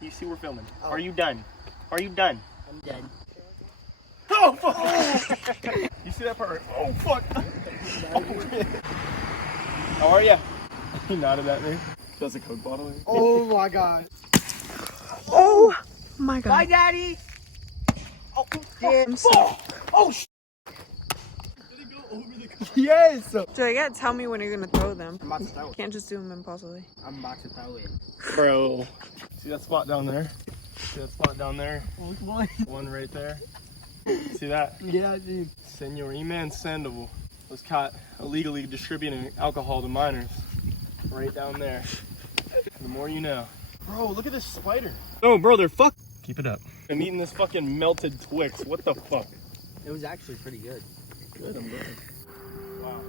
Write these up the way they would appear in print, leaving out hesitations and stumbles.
You see we're filming. Oh. Are you done? Are you done? I'm dead. Oh, fuck! You see that part? Oh, fuck! How are ya? He nodded at me. That's a Coke bottle. Oh my god. Oh my god. Bye, Daddy! Oh, damn. Oh, sh! Did it go over the car? Yes! So I gotta tell me when you're gonna throw them. I'm about to throw it. Can't just do them impulsively. I'm about to throw it. Bro. See that spot down there? See that spot down there? One right there. See that? Yeah, dude. Senor E-Man Sandoval was caught illegally distributing alcohol to minors. Right down there. The more you know. Bro, look at this spider. Oh, bro, they're fuck. Keep it up. I'm eating this fucking melted Twix. What the fuck? It was actually pretty good. Good, I'm good. Wow.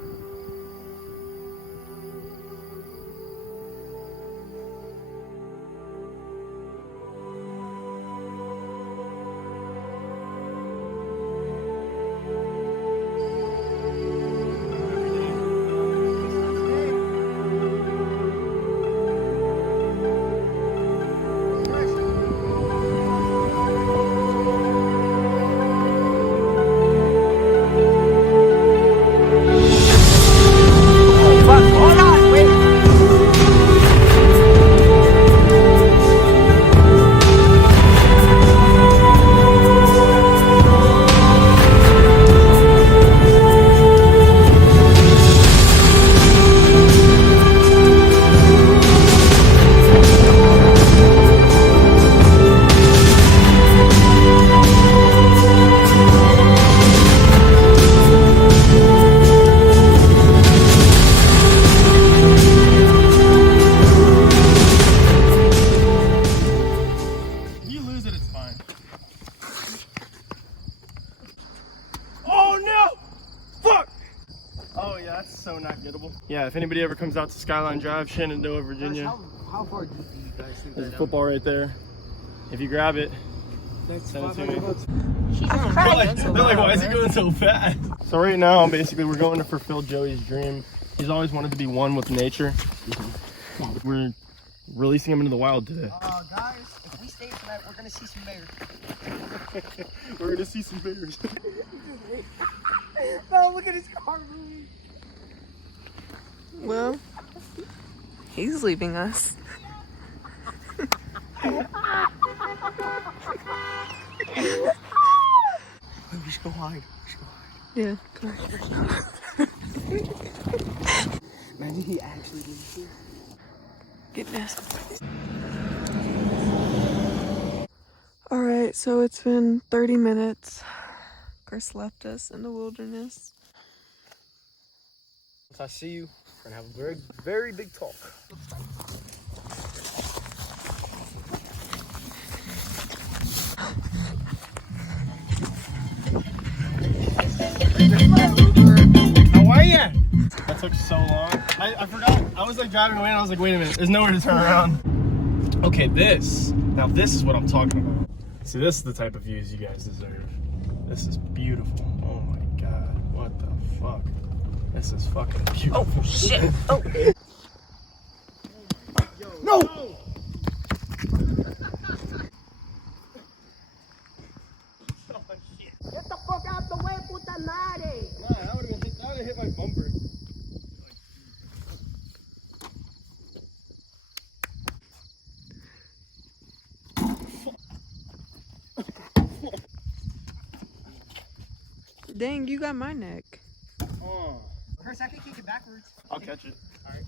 So not gettable. Yeah, if anybody ever comes out to Skyline Drive, Shenandoah, Virginia. How far do you guys think there's a football right there. If you grab it, send it to me. They're like, why is he going so fast? So right now, basically, we're going to fulfill Joey's dream. He's always wanted to be one with nature. We're releasing him into the wild today. Guys, if we stay tonight, we're gonna see some bears. We're gonna see some bears. No, look at his car moving. Well, he's leaving us. We should go hide. Yeah, come on. Imagine he actually did this. Get nasty. Alright, so it's been 30 minutes. Chris left us in the wilderness. Once I see you, we're gonna have a very, very big talk. How are ya? That took so long. I forgot. I was like driving away and I was like, wait a minute, there's nowhere to turn around. Okay, this is what I'm talking about. See, this is the type of views you guys deserve. This is beautiful. Oh my God, what the fuck? This is fucking beautiful. Oh, shit. Oh. No! Get the fuck out the way, puta madre! Nah, that would have hit my bumper. Dang, you got my neck. Oh. Chris, I can kick it backwards. I'll catch it. Alright.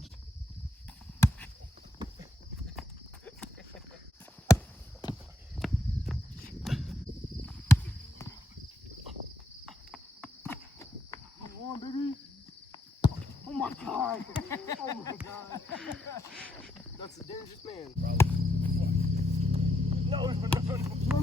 Come on, baby. Oh my God. Oh my God. That's a dangerous man. No. Oh, it's rolling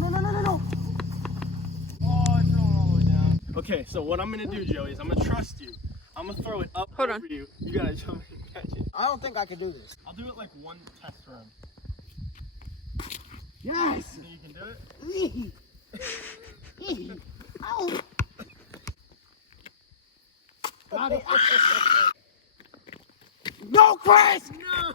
all the way down. Okay, so what I'm gonna do, Joey, is I'm gonna trust you. I'm gonna throw it up Hold over on. you. You gotta jump and catch it. I don't think I can do this. I'll do it like one test run. Yes! You think you can do it? Ow! Got it. No, Chris! No!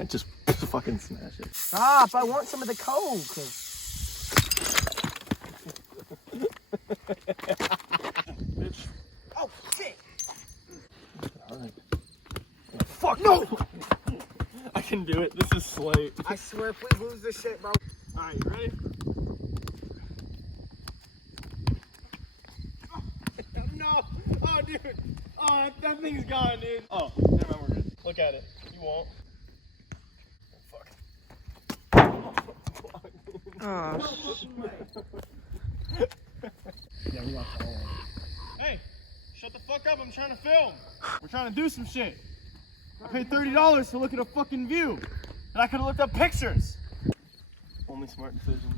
Yeah, just fucking smash it. Stop, I want some of the Coke. Bitch. Oh, shit. Alright. Fuck no! I can do it. This is slate. I swear, please lose this shit, bro. Alright, you ready? No! Oh, dude! Oh, that thing's gone, dude. Oh, never mind, we're good. Look at it. You won't. Oh, fuck. Oh, Yeah, we lost that one. Hey, shut the fuck up. I'm trying to film. We're trying to do some shit. I paid $30 to look at a fucking view. And I could have looked up pictures. Only smart decision.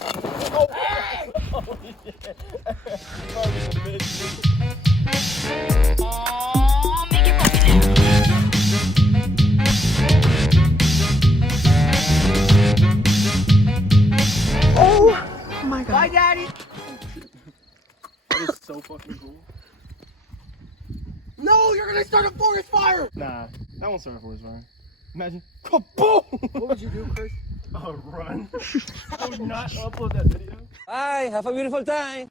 Oh, hey! Oh, yeah. oh my god. Bye, Daddy. That is so fucking cool. No, you're gonna start a forest fire. Nah, that won't start a forest fire. Imagine. Kaboom! What would you do, Chris? Oh, run. I would not upload that video. Bye, have a beautiful time.